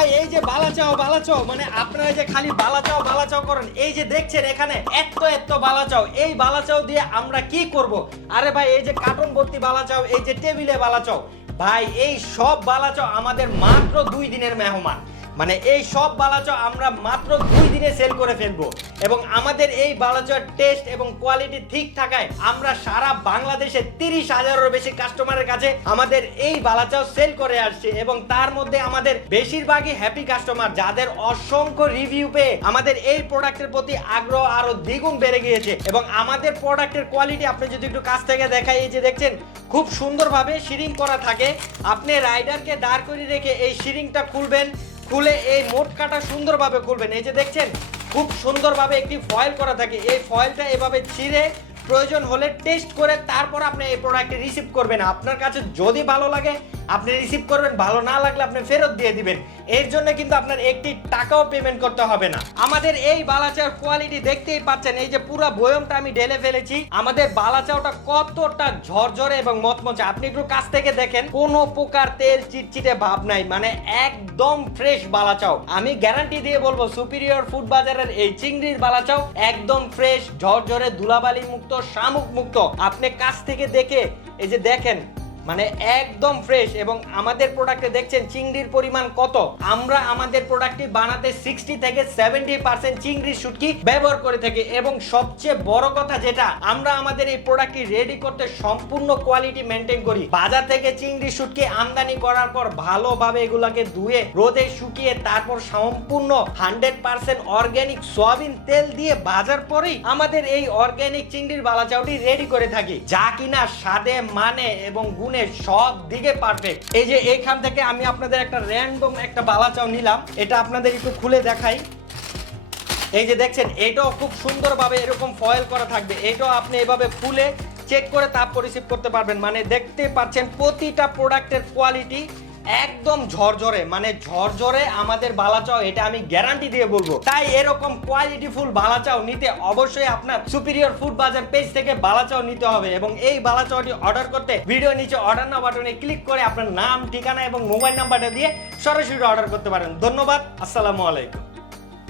ভাই এই যে বালাচাও মানে আপনারা যে খালি বালাচাও করেন, এই যে দেখছেন এখানে এত বালাচাও, এই বালাচাও দিয়ে আমরা কি করব? আরে ভাই এই যে কার্টন ভর্তি বালাচাও, এই যে টেবিলে বালাচাও, ভাই এই সব বালাচাও আমাদের মাত্র 2 দিনের মেহমান। মানে এই সব বালাচাও আমরা মাত্র 2 দিনে সেল করে ফেলবো এবং আমাদের এই বালাচাওর টেস্ট এবং কোয়ালিটি ঠিক থাকায় আমরা সারা বাংলাদেশে 30,000-এরও বেশি কাস্টমারের কাছে আমাদের এই বালাচাও সেল করে আসছে এবং তার মধ্যে আমাদের বেশিরভাগই হ্যাপি কাস্টমার, যাদের অসংখ্য রিভিউ পেয়ে আমাদের এই প্রোডাক্টের প্রতি আগ্রহ আরো দ্বিগুণ বেড়ে গিয়েছে। এবং আমাদের প্রোডাক্টের কোয়ালিটি আপনি যদি একটু কাছ থেকে দেখাই, এই যে দেখছেন খুব সুন্দরভাবে শিরিং করা থাকে। আপনি রাইডারকে দাঁড় করে রেখে এই শিরিংটা খুলবেন, খুলে এই মোটকাটা সুন্দরভাবে খুলবেন। এই যে দেখছেন খুব সুন্দরভাবে একটি ফয়েল করা থাকে, এই ফয়েলটা এভাবে ছিঁড়ে প্রয়োজন হলে টেস্ট করে তারপর আপনি এই প্রোডাক্টটি রিসিভ করবেন। আপনার কাছে যদি ভালো লাগে আপনি রিসিভ করবেন, ভালো না লাগলে আপনি ফেরত দিয়ে দিবেন। এর জন্য কিন্তু আপনার একটি টাকাও পেমেন্ট করতে হবে না। আমাদের এই বালাচাওর কোয়ালিটি দেখতেই পাচ্ছেন, এই যে পুরো বয়মটা আমি ঢেলে ফেলেছি। আমাদের বালাচাওটা কতটা ঝরঝরে এবং মচমচে, আপনি একটু কাছ থেকে দেখেন, কোনো প্রকার তেল চিটচিটে ভাব নাই, মানে একদম ফ্রেশ বালাচাও। আমি গ্যারান্টি দিয়ে বলবো সুপিরিয়র ফুড বাজারের এই চিংড়ির বালাচাও একদম ফ্রেশ, ঝরঝরে, ধুলাবালি মুক্ত, শামুক মুক্ত। আপনি কাছ থেকে দেখে এই যে দেখেন মানে একদম ফ্রেশ। এবং আমাদের প্রোডাক্টে দেখছেন চিংড়ির পরিমাণ কত। আমরা আমাদের প্রোডাক্টটি বানাতে 60 থেকে 70% চিংড়ির শুটকি ব্যবহার করে থাকি এবং সবচেয়ে বড় কথা যেটা, আমরা আমাদের এই প্রোডাক্টটি রেডি করতে সম্পূর্ণ কোয়ালিটি মেনটেন করি। বাজার থেকে চিংড়ি শুটকি আমদানি করার পর ভালোভাবে এগুলাকে ধুয়ে রোদে শুকিয়ে তারপর সম্পূর্ণ 100% অর্গানিক সয়াবিন তেল দিয়ে ভাজার পরেই আমাদের এই অর্গানিক চিংড়ির বালাচাওটি রেডি করে থাকি, যা কিনা স্বাদে, মানে এবং গুণে সব দিকে পারফেক্ট। এই যে এইখান থেকে আমি আপনাদের একটা র্যান্ডম একটা বালাচাও নিলাম, এটা আপনাদের একটু খুলে দেখাই। এই যে দেখছেন এটাও খুব সুন্দরভাবে এরকম ফয়েল করা থাকবে, এটাও আপনি এভাবে খুলে চেক করে তারপর রিসিভ করতে পারবেন। মানে দেখতে পাচ্ছেন প্রতিটা প্রোডাক্টের কোয়ালিটি একদম ঝরঝরে, মানে ঝরঝরে আমাদের বালাচাও, এটা আমি গ্যারান্টি দিয়ে বলবো। তাই এরকম কোয়ালিটিফুল বালাচাও নিতে অবশ্যই আপনার সুপিরিয়র ফুড বাজার পেজ থেকে বালাচাও নিতে হবে এবং এই বালাচাওটি অর্ডার করতে ভিডিও নিচে অর্ডার নাও বাটনে ক্লিক করে আপনার নাম, ঠিকানা এবং মোবাইল নাম্বারটা দিয়ে সরাসরি অর্ডার করতে পারেন। ধন্যবাদ, আসসালামু আলাইকুম।